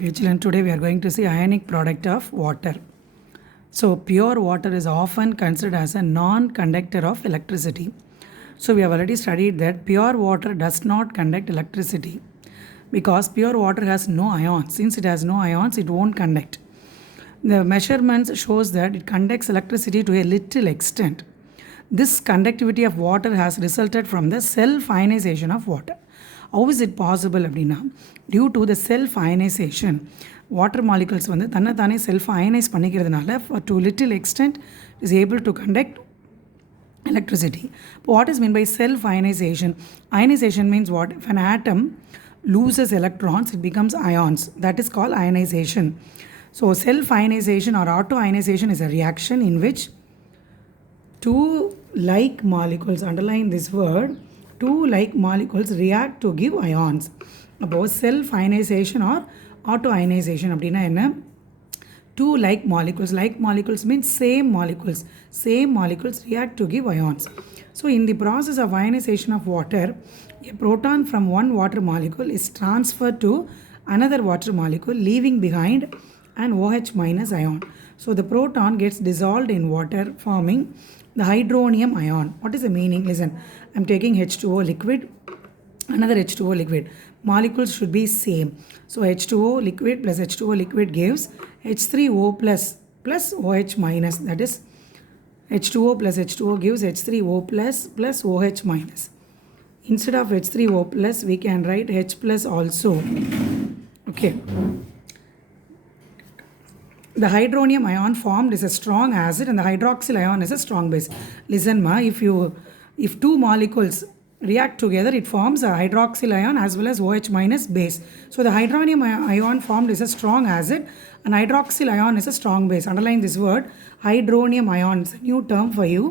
Okay, children, today we are going to see ionic product of water. So, pure water is often considered as a non-conductor of electricity. So, we have already studied that pure water does not conduct electricity because pure water has no ions. Since it has no ions, it won't conduct. The measurements shows that it conducts electricity to a little extent. This conductivity of water has resulted from the self-ionization of water. How is it possible அப்படின்னா due to the self ionisation water molecules வந்து தன்னைத்தானே self ionise பண்ணிக்கிறதுனால to little extent is able to conduct electricity. But what is meant by self-ionization? Ionization means what? If an atom loses electrons, it becomes ions. That is called ionization. So self-ionization or auto-ionization is a reaction in which two like molecules, underline this word, two like molecules react to give ions. About self-ionization or auto-ionization அப்படின்னா என்ன? Two like molecules means same molecules react to give ions. So in the process of ionization of water, a proton from one water molecule is transferred to another water molecule, leaving behind an OH minus ion. So the proton gets dissolved in water, forming the hydronium ion. What is the meaning? Listen, I'm taking H2O liquid, another H2O liquid. Molecules should be same. So H2O liquid plus H2O liquid gives H3O plus OH minus. That is H2O plus H2O gives H3O plus OH minus. Instead of H3O plus, we can write H plus also. Okay. The hydronium ion formed is a strong acid and the hydroxyl ion is a strong base. Listen ma, if two molecules react together, it forms a hydroxyl ion as well as OH minus base. So the hydronium ion formed is a strong acid and hydroxyl ion is a strong base. Underline this word, hydronium ion. It's a new term for you.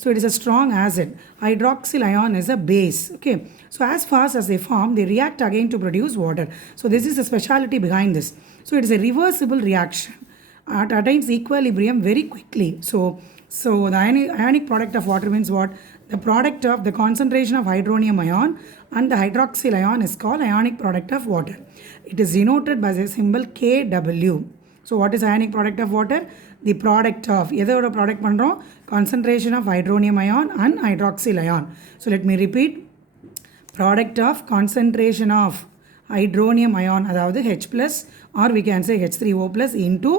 So it is a strong acid. Hydroxyl ion is a base. Okay. So as fast as they form, they react again to produce water. So this is the speciality behind this. So it is a reversible reaction. It attains equilibrium very quickly. So the ionic product of water means what? The product of the concentration of hydronium ion and the hydroxyl ion is called ionic product of water. It is denoted by the symbol Kw. So what is ionic product of water? The product of எதோட product பண்ணுறோம்? Concentration of hydronium ion and hydroxyl ion. So let me repeat. Product of concentration of hydronium ion அதாவது H plus or we can say H3O plus into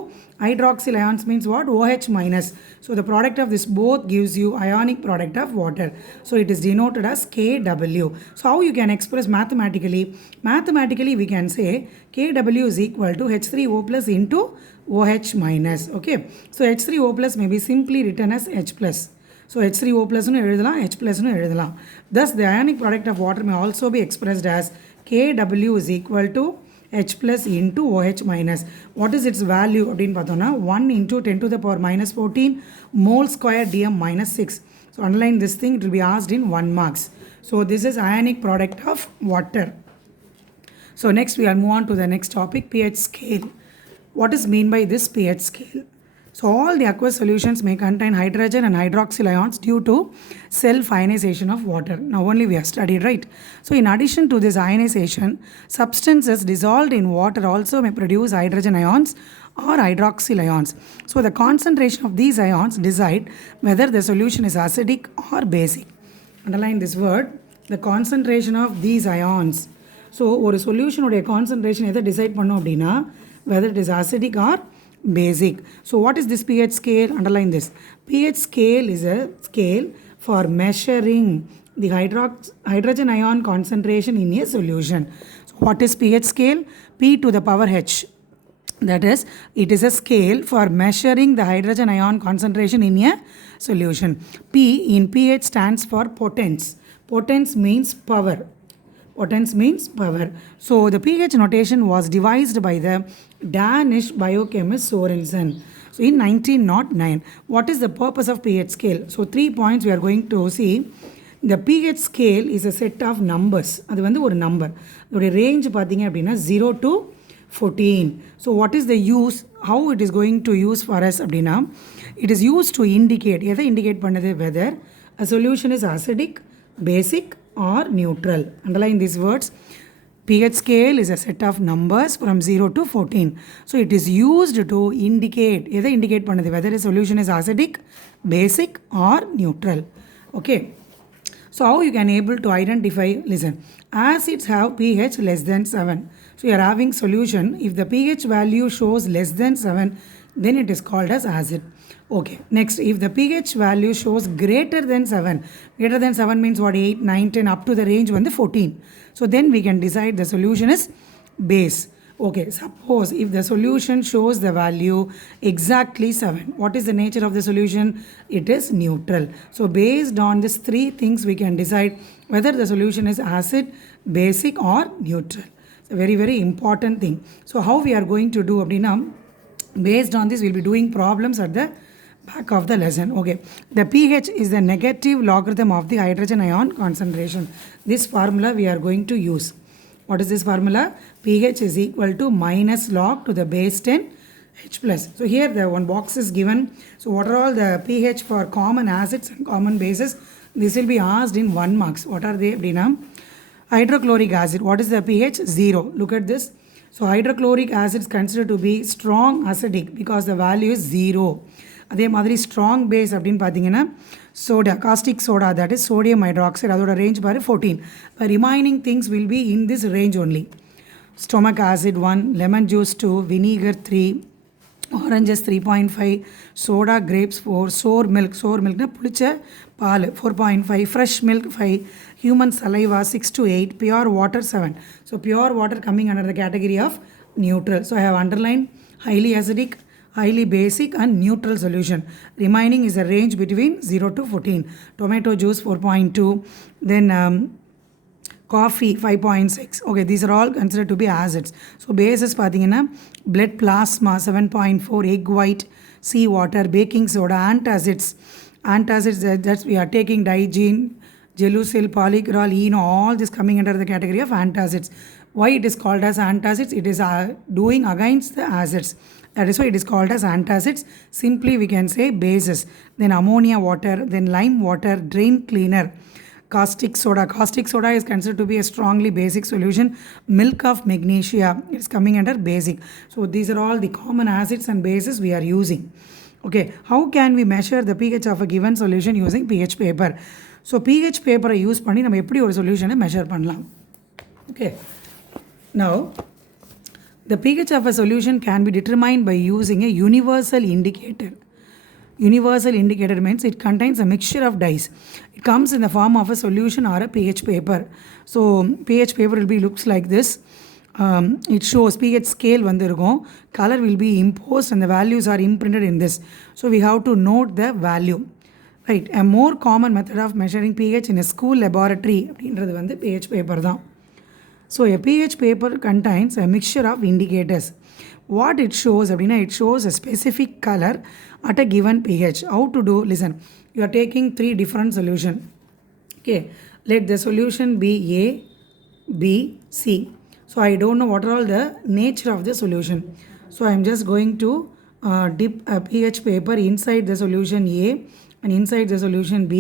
hydroxyl ions means what? OH minus. So the product of this both gives you ionic product of water. So it is denoted as Kw. So how you can express mathematically? Mathematically we can say Kw is equal to H3O plus into OH minus. Okay. So H3O plus may be simply written as H plus. So H3O plus எழுதலாம், H plus எழுதலாம். Thus the ionic product of water may also be expressed as Kw is equal to H plus into OH minus. What is its value? அப்படின்னு பார்த்தோம்னா 1 into 10 to the power minus 14 mole square dm minus 6. So underline this thing, it will be asked in 1 marks. So this is ionic product of water. So next we will move on to the next topic, pH scale. What is mean by this pH scale? So all the aqueous solutions may contain hydrogen and hydroxyl ions due to self-ionization of water. Now only we have studied, right? So in addition to this ionization, substances dissolved in water also may produce hydrogen ions or hydroxyl ions. So the concentration of these ions decide whether the solution is acidic or basic. Underline this word, the concentration of these ions. So ஒரு solution உடைய concentration எதை decide பண்ணோம் அப்படின்னா whether it is acidic or basic. So what is this pH scale? Underline this. pH scale is a scale for measuring the hydrogen ion concentration in a solution. So what is pH scale? P to the power H. That is, it is a scale for measuring the hydrogen ion concentration in a solution. P in pH stands for potence. Potence means power. Potence means power. So the pH notation was devised by the Danish biochemist Sorensen. So in 1909, what is the purpose of pH scale? So 3 points we are going to see. The pH scale is a set of numbers. அது வந்து ஒரு number. அதோட range பார்த்தீங்க அப்படின்னா 0 to 14. So what is the use? How it is going to use for us அப்படின்னா it is used to indicate, எதை indicate பண்ணுது? Whether a solution is acidic, basic or neutral. Underline these words. pH scale is a set of numbers from 0 to 14. So it is used to indicate, எதை indicate பண்ணுது, whether a solution is acidic, basic or neutral. Okay. So how you can able to identify, listen, acids have pH less than 7. So you are having solution, if the pH value shows less than 7, then it is called as acid. Okay, next, if the pH value shows greater than 7, greater than 7 means what, 8, 9, 10, up to the range 14. So then we can decide the solution is base. Okay, suppose if the solution shows the value exactly 7, what is the nature of the solution? It is neutral. So based on these three things, we can decide whether the solution is acid, basic or neutral. It's a very, very important thing. So how we are going to do, abdina, based on this, we'll be doing problems at the back of the lesson. Okay, the pH is the negative logarithm of the hydrogen ion concentration. This formula we are going to use. What is this formula? pH is equal to minus log to the base 10 H plus. So here the one box is given. So what are all the pH for common acids and common bases? This will be asked in 1 marks. What are they, abdina? Hydrochloric acid, what is the pH? 0. Look at this. So hydrochloric acid is considered to be strong acidic because the value is 0. அதே மாதிரி strong base அப்படின்னு பார்த்தீங்கன்னா soda, caustic soda, that is sodium hydroxide, அதோட range பாரு 14. இப்போ remaining things will be in this range only. Stomach acid 1, lemon juice 2, vinegar 3, oranges 3.5, soda grapes 4, சோர் மில்க்னா புளிச்ச பால் 4.5, fresh milk 5, human saliva 6 to 8, pure water 7. So pure water coming under the category of neutral. So I have underlined highly acidic, highly basic and neutral solution. Remaining is a range between 0 to 14. Tomato juice 4.2, then coffee 5.6. Okay, these are all considered to be acids. So bases pathina, blood plasma 7.4, egg white, sea water, baking soda, antacids. Antacids that we are taking digoxin, gelusil, polycrol, eno, all this coming under the category of antacids. Why it is called as antacids? It is doing against the acids. That is why it is called as antacids. Simply we can say bases. Then ammonia water, then lime water, drain cleaner, caustic soda. Caustic soda is considered to be a strongly basic solution. Milk of magnesia is coming under basic. So these are all the common acids and bases we are using. Okay, how can we measure the pH of a given solution using pH paper? So pH paper use பண்ணி நம்ம எப்படி ஒரு சொல்யூஷனை measure பண்ணலாம். Okay, now the pH of a solution can be determined by using a universal indicator. Universal indicator means it contains a mixture of dyes. It comes in the form of a solution or a pH paper. So pH paper will be looks like this. It shows pH scale vandirugum, color will be imposed and the values are imprinted in this. So we have to note the value. Right, a more common method of measuring pH in a school laboratory அப்படின்றது வந்து pH paper தான். So a pH paper contains a mixture of indicators. What it shows, it shows a specific color at a given pH. How to do? Listen, you are taking 3 different solutions. Okay, let the solution be A, B, C. So I don't know what are all the nature of the solution. So I am just going to dip a pH paper inside the solution A and inside the solution B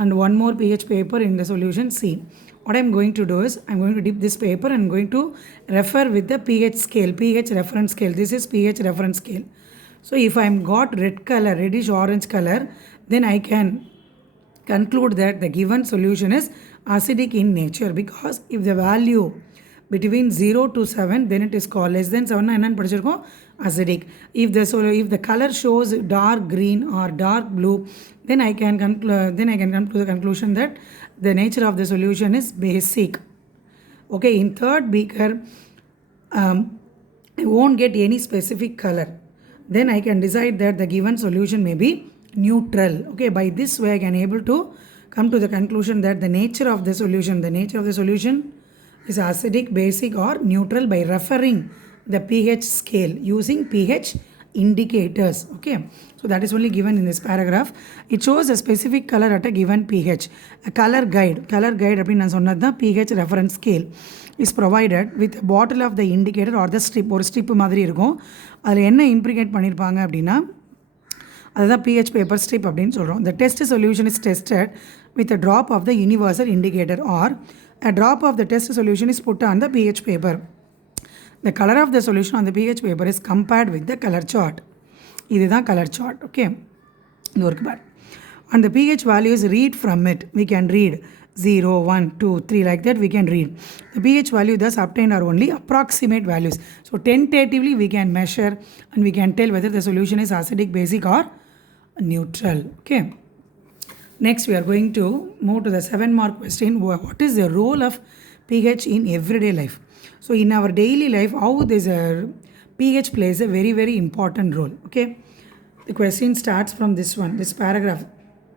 and one more pH paper in the solution C. What I am going to do is, I am going to dip this paper and going to refer with the pH scale, pH reference scale. This is pH reference scale. So if I am got red color, reddish orange color, then I can conclude that the given solution is acidic in nature, because if the value between 0 to 7, then it is called less than 7 and acidic. If the color shows dark green or dark blue, then I can come to the conclusion that the nature of the solution is basic. Okay, in third beaker, I won't get any specific color. Then I can decide that the given solution may be neutral. Okay, by this way I can able to come to the conclusion that the nature of the solution is acidic, basic or neutral by referring the pH scale using pH indicators. Okay, so that is only given in this paragraph. It shows a specific color at a given pH. A color guide அப்படின்னு நான் சொன்னது pH reference scale is provided with a bottle of the indicator or the strip. ஒரு strip மாதிரி இருக்கும். அதில் என்ன implicate பண்ணியிருப்பாங்க அப்படின்னா அதுதான் pH paper strip அப்படின்னு சொல்கிறோம். The test solution is tested with a drop of the universal indicator or A drop of the test solution is put on the pH paper. The color of the solution on the pH paper is compared with the color chart. This is the color chart. Okay. And the pH values, read from it. We can read 0, 1, 2, 3 like that we can read. The pH value thus obtained are only approximate values. So tentatively we can measure and we can tell whether the solution is acidic, basic or neutral. Okay. Next we are going to move to the 7-mark question. What is the role of pH in everyday life? So in our daily life, how this pH plays a very, very important role. Okay. The question starts from this one, this paragraph.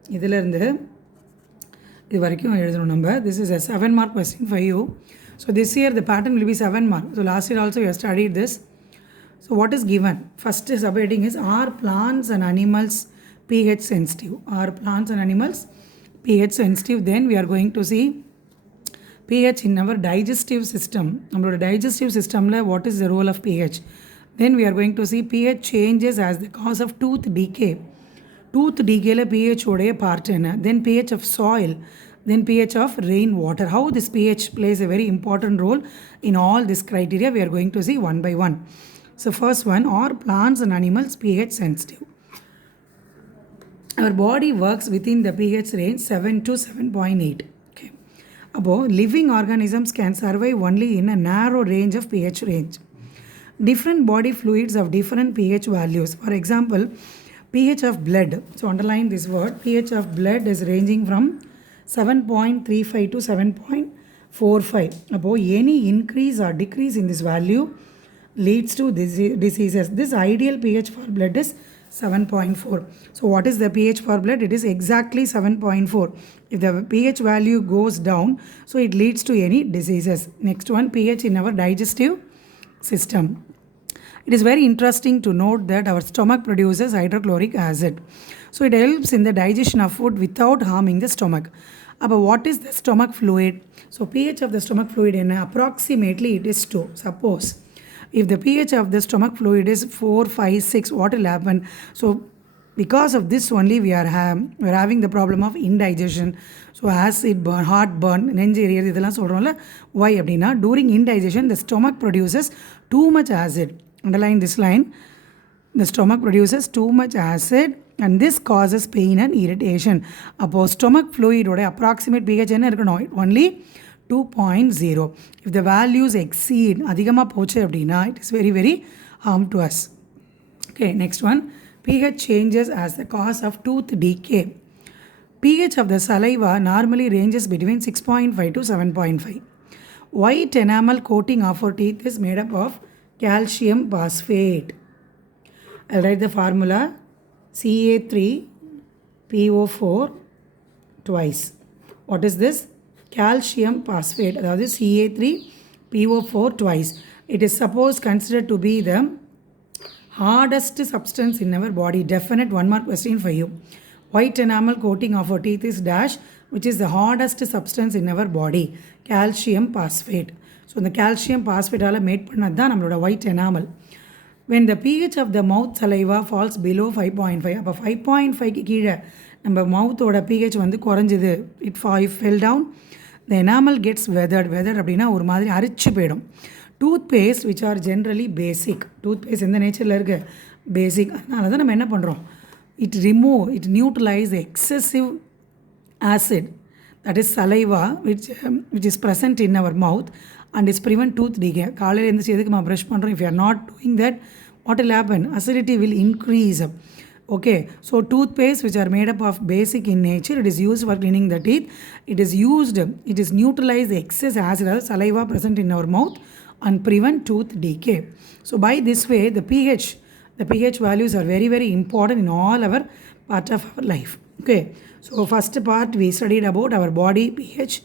This is a 7-mark question for you. So this year the pattern will be 7 marks. So last year also you have studied this. So what is given? First subheading is, are plants and animals pH sensitive? Are plants and animals pH sensitive? Then we are going to see pH in our digestive system. Our digestive system, what is the role of pH? Then we are going to see pH changes as the cause of tooth decay. Tooth decay la pH ode part enna. Then pH of soil. Then pH of rainwater. How this pH plays a very important role in all this criteria we are going to see one by one. So first one, are plants and animals pH sensitive? Our body works within the pH range 7 to 7.8. Okay. Above, living organisms can survive only in a narrow range of pH range. Different body fluids have different pH values. For example, pH of blood. So underline this word. pH of blood is ranging from 7.35 to 7.45. Above, any increase or decrease in this value leads to diseases. This ideal pH for blood is 7.4. So what is the pH for blood? It is exactly 7.4. If the pH value goes down, so it leads to any diseases. Next one, pH in our digestive system. It is very interesting to note that our stomach produces hydrochloric acid. So it helps in the digestion of food without harming the stomach. But what is the stomach fluid? So pH of the stomach fluid in approximately it is 2. Suppose if the pH of the stomach fluid is 4, 5, 6, what will happen? So because of this only we are having the problem of indigestion. So acid burn, heartburn, நெஞ்செரியுது இதெல்லாம் சொல்கிறோம்ல. Why அப்படின்னா during indigestion the stomach produces too much acid. Underline this line. The stomach produces too much acid and this causes pain and irritation. அப்போ stomach fluid ஓட approximate pH என்ன இருக்கணும்? Only 2.0. If the values exceed அதிகமாக போச்சு அப்படின்னா it is very, very harm to us. Okay, next one. pH changes as the cause of tooth decay. pH of the saliva normally ranges between 6.5 to 7.5. White enamel coating of our teeth is made up of calcium phosphate. I'll write the formula Ca3PO4 twice. What is this? Calcium phosphate. That is Ca3PO4 twice. It is supposed considered to be the hardest substance in our body. Definite 1-mark question for you. White enamel coating of our teeth is dash, which is the hardest substance in our body. Calcium phosphate. So the calcium phosphate made pannadha nammaloda white enamel. When the pH of the mouth saliva falls below 5.5, அப்போ 5.5க்கு கீழே நம்ம மவுத்தோட pH வந்து குறைஞ்சிது, it fell down, the enamel gets weathered அப்படின்னா ஒரு மாதிரி அரிச்சு போயிடும். Toothpaste which are generally basic. Toothpaste எந்த நேச்சரில் இருக்கு? Basic. அதனால தான் நம்ம என்ன பண்ணுறோம்? It neutralize the excessive acid, that is saliva, which is present in our mouth and is prevent tooth decay. காலையில் எழுந்திரிச்சு எதுக்கு நம்ம ப்ரஷ் பண்ணுறோம்? If you are not doing that, what will happen? Acidity will increase. Okay, so toothpaste which are made up of basic in nature, it is used for cleaning the teeth. It is neutralize the excess acid, saliva present in our mouth and prevent tooth decay. So by this way, the pH values are very, very important in all our part of our life. Okay, so first part we studied about our body pH.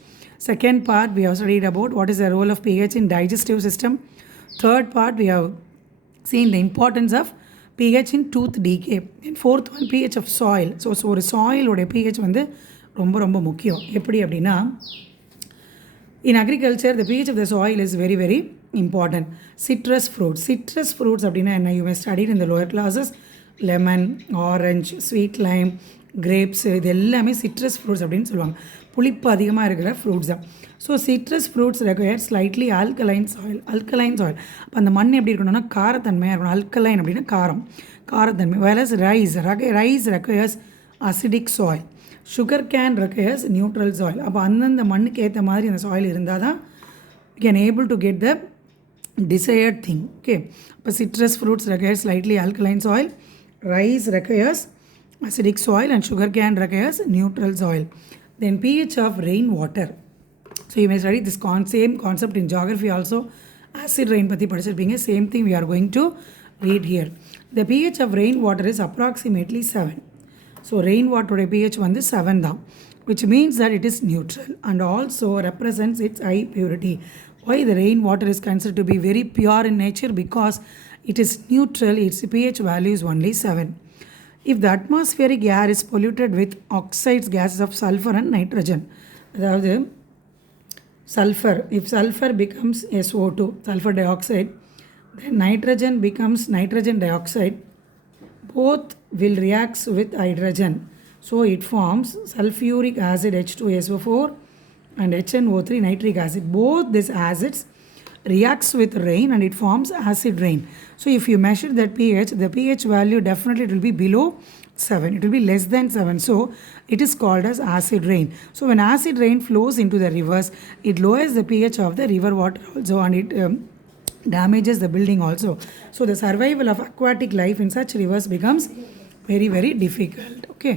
Second part we have studied about what is the role of pH in digestive system. Third part we have seen the importance of pH in tooth decay. And fourth one, pH of soil. So ஒரு சாயிலோட pH வந்து ரொம்ப ரொம்ப முக்கியம். எப்படி அப்படின்னா, in agriculture the pH of the soil is very, very important. Citrus fruits அப்படின்னா என்ன? You may studied in the lower classes. Lemon, orange, sweet lime, grapes இது எல்லாமே citrus fruits அப்படின்னு சொல்லுவாங்க. புளிப்பு அதிகமாக இருக்கிற ஃப்ரூட்ஸ் தான். So citrus fruits require slightly alkaline soil. அப்போ அந்த மண் எப்படி இருக்கணும்னா காரத்தன்மையாக இருக்கணும். அல்கலைன் அப்படின்னா காரத்தன்மை. Wallace rice requires acidic soil. Sugar cane requires neutral soil. அப்போ அந்தந்த மண்ணுக்கு ஏற்ற மாதிரி அந்த சாயில் இருந்தால் தான் you can able to get the desired thing. Okay, but citrus fruits require slightly alkaline soil, rice requires acidic soil, and sugarcane requires neutral soil. Then pH of rainwater. So you may study this same concept in geography also. Acid rain பற்றி படிச்சிருப்பீங்க. Same thing we are going to read here. The pH of rainwater is approximately 7. So rainwater pH வந்து 7 தான், which means that it is neutral and also represents its high purity. Why the rainwater is considered to be very pure in nature? Because it is neutral, its pH value is only 7. If the atmospheric air is polluted with oxides, gases of sulfur and nitrogen, அதாவது sulfur, if sulfur becomes SO2, sulfur dioxide, then nitrogen becomes nitrogen dioxide, both will react with hydrogen. So it forms sulfuric acid H2SO4 and HNO3 nitric acid. Both these acids reacts with rain and it forms acid rain. So if you measure that pH, the pH value definitely it will be below 7. It will be less than 7. So it is called as acid rain. So when acid rain flows into the rivers, it lowers the pH of the river water also, and it damages the building also. So the survival of aquatic life in such rivers becomes very, very difficult. Okay.